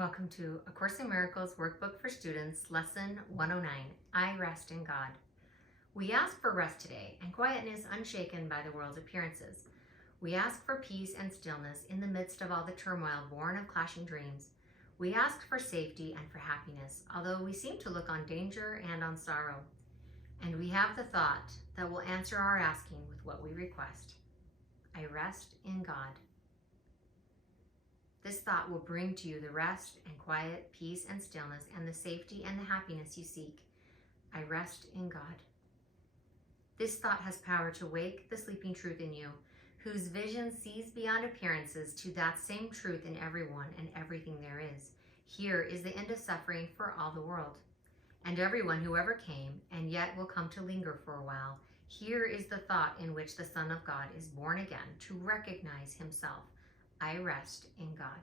Welcome to A Course in Miracles Workbook for Students, Lesson 109, I Rest in God. We ask for rest today and quietness unshaken by the world's appearances. We ask for peace and stillness in the midst of all the turmoil born of clashing dreams. We ask for safety and for happiness, although we seem to look on danger and on sorrow. And we have the thought that will answer our asking with what we request. I rest in God. This thought will bring to you the rest and quiet, peace and stillness, and the safety and the happiness you seek. I rest in God. This thought has power to wake the sleeping truth in you, whose vision sees beyond appearances to that same truth in everyone and everything there is. Here is the end of suffering for all the world, and everyone who ever came and yet will come to linger for a while. Here is the thought in which the Son of God is born again to recognize himself. I rest in God.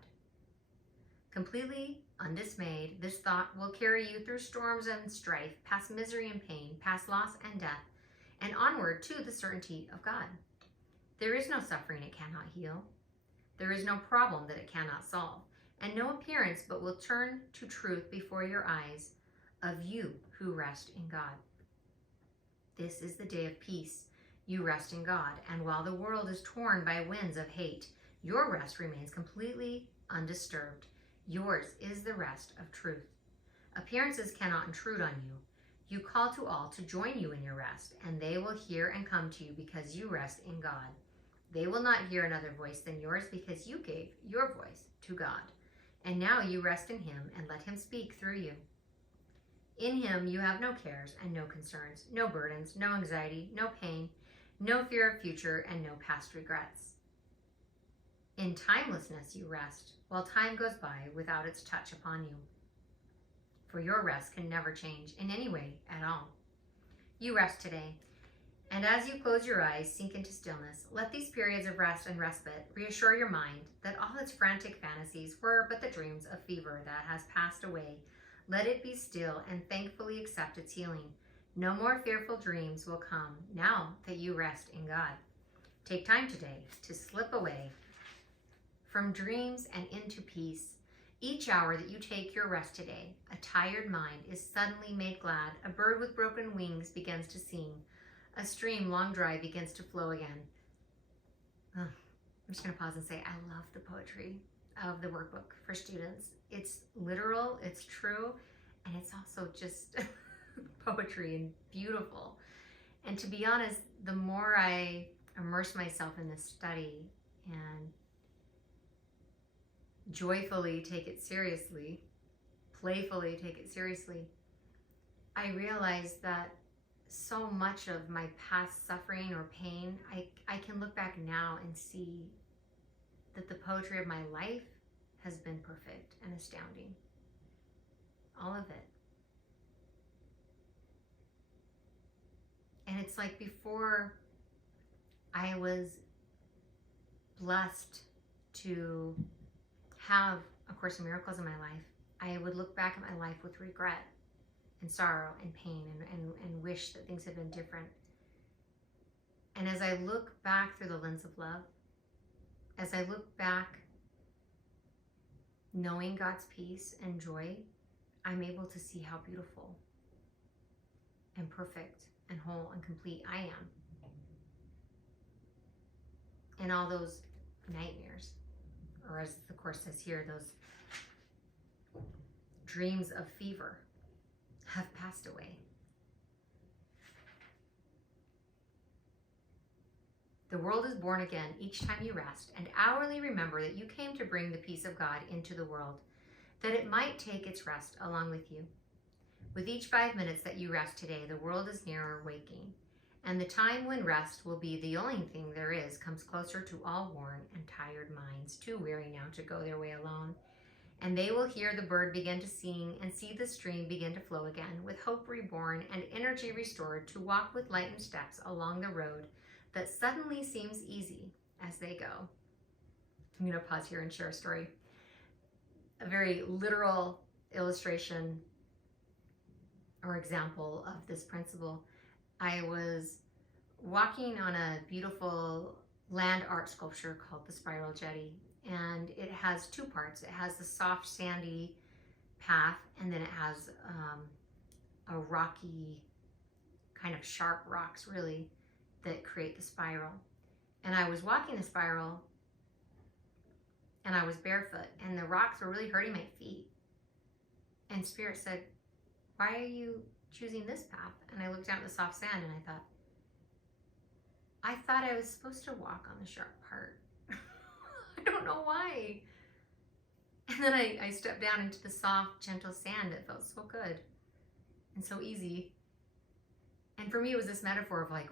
Completely undismayed, this thought will carry you through storms and strife, past misery and pain, past loss and death, and onward to the certainty of God. There is no suffering it cannot heal. There is no problem that it cannot solve, and no appearance but will turn to truth before your eyes of you who rest in God. This is the day of peace. You rest in God, and while the world is torn by winds of hate, your rest remains completely undisturbed. Yours is the rest of truth. Appearances cannot intrude on you. You call to all to join you in your rest, and they will hear and come to you because you rest in God. They will not hear another voice than yours because you gave your voice to God. And now you rest in him and let him speak through you. In him you have no cares and no concerns, no burdens, no anxiety, no pain, no fear of future, and no past regrets. In timelessness you rest, while time goes by without its touch upon you. For your rest can never change in any way at all. You rest today, and as you close your eyes, sink into stillness. Let these periods of rest and respite reassure your mind that all its frantic fantasies were but the dreams of fever that has passed away. Let it be still and thankfully accept its healing. No more fearful dreams will come now that you rest in God. Take time today to slip away from dreams and into peace. Each hour that you take your rest today, a tired mind is suddenly made glad. A bird with broken wings begins to sing. A stream long dry begins to flow again. I'm just going to pause and say I love the poetry of the workbook for students. It's literal, it's true, and it's also just poetry and beautiful. And to be honest, the more I immerse myself in this study and joyfully take it seriously, playfully take it seriously, I realize that so much of my past suffering or pain, I can look back now and see that the poetry of my life has been perfect and astounding. All of it. And it's like before I was blessed to have A Course in Miracles in my life, I would look back at my life with regret and sorrow and pain and wish that things had been different. And as I look back through the lens of love, as I look back knowing God's peace and joy, I'm able to see how beautiful and perfect and whole and complete I am. And all those nightmares, or as the Course says here, those dreams of fever have passed away. The world is born again each time you rest, and hourly remember that you came to bring the peace of God into the world, that it might take its rest along with you. With each 5 minutes that you rest today, the world is nearer waking, and the time when rest will be the only thing there is comes closer to all worn and tired minds, too weary now to go their way alone. And they will hear the bird begin to sing and see the stream begin to flow again, with hope reborn and energy restored to walk with lightened steps along the road that suddenly seems easy as they go. I'm going to pause here and share a story. A very literal illustration or example of this principle. I was walking on a beautiful land art sculpture called the Spiral Jetty, and it has two parts. It has the soft, sandy path, and then it has a rocky, kind of sharp rocks, really, that create the spiral. And I was walking the spiral, and I was barefoot, and the rocks were really hurting my feet. And Spirit said, why are you choosing this path? And I looked down at the soft sand, and I thought I was supposed to walk on the sharp part. I don't know why. And then I stepped down into the soft, gentle sand. It felt so good and so easy. And for me, it was this metaphor of like,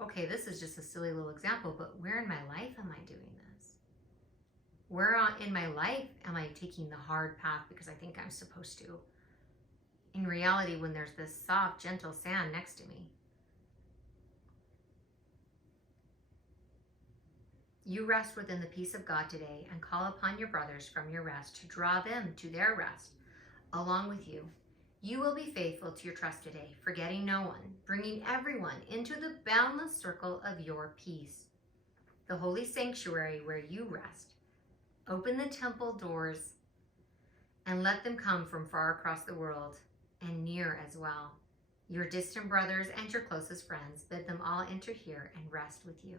okay, this is just a silly little example, but where in my life am I doing this? Where in my life am I taking the hard path because I think I'm supposed to? In reality, when there's this soft, gentle sand next to me. You rest within the peace of God today and call upon your brothers from your rest to draw them to their rest along with you. You will be faithful to your trust today, forgetting no one, bringing everyone into the boundless circle of your peace. The holy sanctuary where you rest. Open the temple doors and let them come from far across the world and near as well. Your distant brothers and your closest friends, bid them all enter here and rest with you.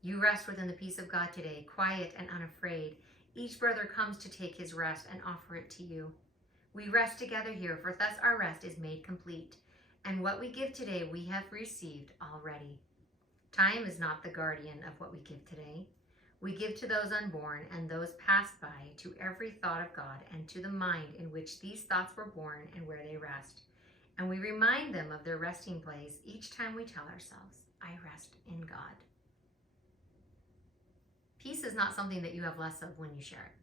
You rest within the peace of God today, quiet and unafraid. Each brother comes to take his rest and offer it to you. We rest together here, for thus our rest is made complete, and what we give today we have received already. Time is not the guardian of what we give today. We give to those unborn and those passed by, to every thought of God, and to the mind in which these thoughts were born and where they rest. And we remind them of their resting place each time we tell ourselves, I rest in God. Peace is not something that you have less of when you share it.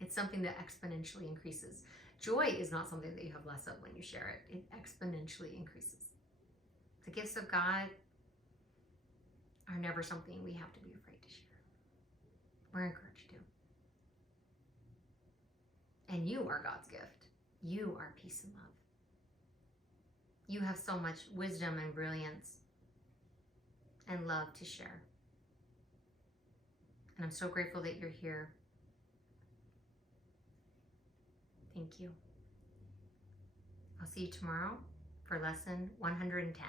It's something that exponentially increases. Joy is not something that you have less of when you share it. It exponentially increases. The gifts of God are never something we have to be afraid to share. We're encouraged to. And you are God's gift. You are peace and love. You have so much wisdom and brilliance and love to share. And I'm so grateful that you're here. Thank you. I'll see you tomorrow for lesson 110.